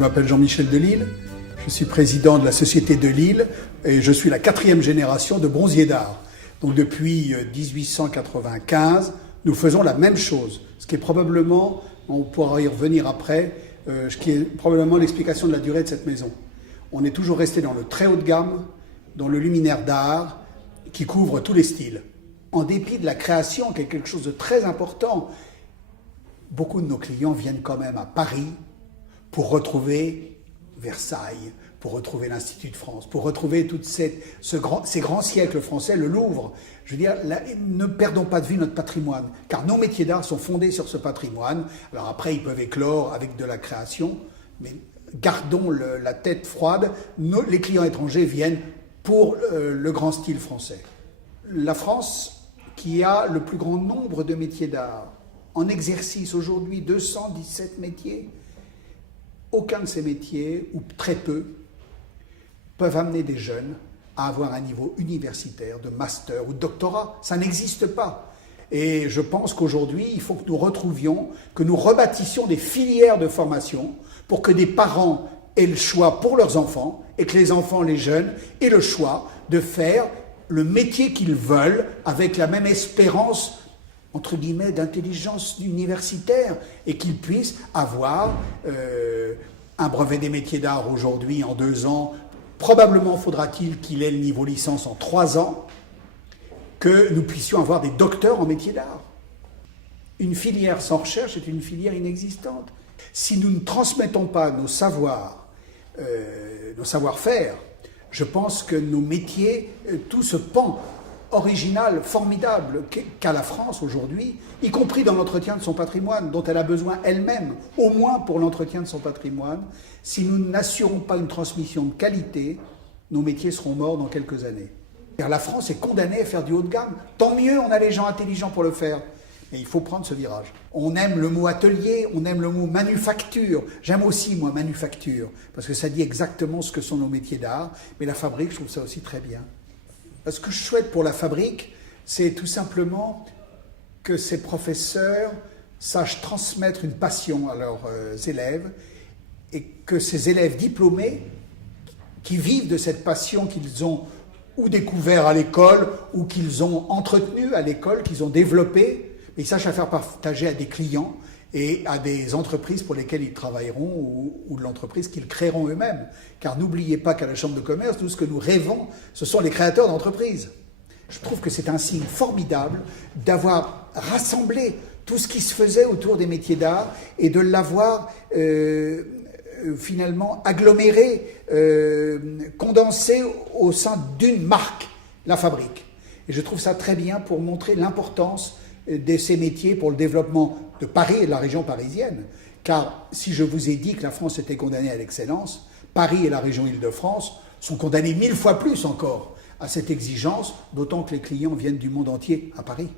Je m'appelle Jean-Michel Delisle, je suis président de la Société Delisle et je suis la 4e génération de bronziers d'art. Donc depuis 1895, nous faisons la même chose, ce qui est probablement, on pourra y revenir après, ce qui est probablement l'explication de la durée de cette maison. On est toujours resté dans le très haut de gamme, dans le luminaire d'art qui couvre tous les styles. En dépit de la création, qui est quelque chose de très important, beaucoup de nos clients viennent quand même à Paris pour retrouver Versailles, pour retrouver l'Institut de France, pour retrouver ces grands siècles français, le Louvre. Je veux dire, ne perdons pas de vue notre patrimoine, car nos métiers d'art sont fondés sur ce patrimoine. Alors après, ils peuvent éclore avec de la création, mais gardons la tête froide. Les clients étrangers viennent pour le grand style français. La France, qui a le plus grand nombre de métiers d'art, en exercice aujourd'hui, 217 métiers, aucun de ces métiers, ou très peu, peuvent amener des jeunes à avoir un niveau universitaire, de master ou de doctorat. Ça n'existe pas. Et je pense qu'aujourd'hui, il faut que nous retrouvions, que nous rebâtissions des filières de formation pour que des parents aient le choix pour leurs enfants et que les enfants, les jeunes, aient le choix de faire le métier qu'ils veulent avec la même espérance entre guillemets, d'intelligence universitaire et qu'ils puissent avoir un brevet des métiers d'art aujourd'hui en 2 ans. Probablement faudra-t-il qu'il ait le niveau licence en 3 ans, que nous puissions avoir des docteurs en métiers d'art. Une filière sans recherche est une filière inexistante. Si nous ne transmettons pas nos savoirs, nos savoir-faire, je pense que nos métiers, tout ce pan original, formidable qu'a la France aujourd'hui, y compris dans l'entretien de son patrimoine, dont elle a besoin elle-même, au moins pour l'entretien de son patrimoine, si nous n'assurons pas une transmission de qualité, nos métiers seront morts dans quelques années. Car la France est condamnée à faire du haut de gamme. Tant mieux, on a les gens intelligents pour le faire. Mais il faut prendre ce virage. On aime le mot atelier, on aime le mot manufacture. J'aime aussi, moi, manufacture, parce que ça dit exactement ce que sont nos métiers d'art. Mais la fabrique, je trouve ça aussi très bien. Ce que je souhaite pour la fabrique, c'est tout simplement que ces professeurs sachent transmettre une passion à leurs élèves et que ces élèves diplômés qui vivent de cette passion qu'ils ont ou découvert à l'école ou qu'ils ont entretenue à l'école, qu'ils ont développée, ils sachent la faire partager à des clients et à des entreprises pour lesquelles ils travailleront ou de l'entreprise qu'ils créeront eux-mêmes. Car n'oubliez pas qu'à la Chambre de commerce, tout ce que nous rêvons, ce sont les créateurs d'entreprises. Je trouve que c'est un signe formidable d'avoir rassemblé tout ce qui se faisait autour des métiers d'art et de l'avoir finalement aggloméré, condensé au sein d'une marque, la fabrique. Et je trouve ça très bien pour montrer l'importance de ces métiers pour le développement de Paris et de la région parisienne. Car si je vous ai dit que la France était condamnée à l'excellence, Paris et la région Île-de-France sont condamnés 1000 fois plus encore à cette exigence, d'autant que les clients viennent du monde entier à Paris.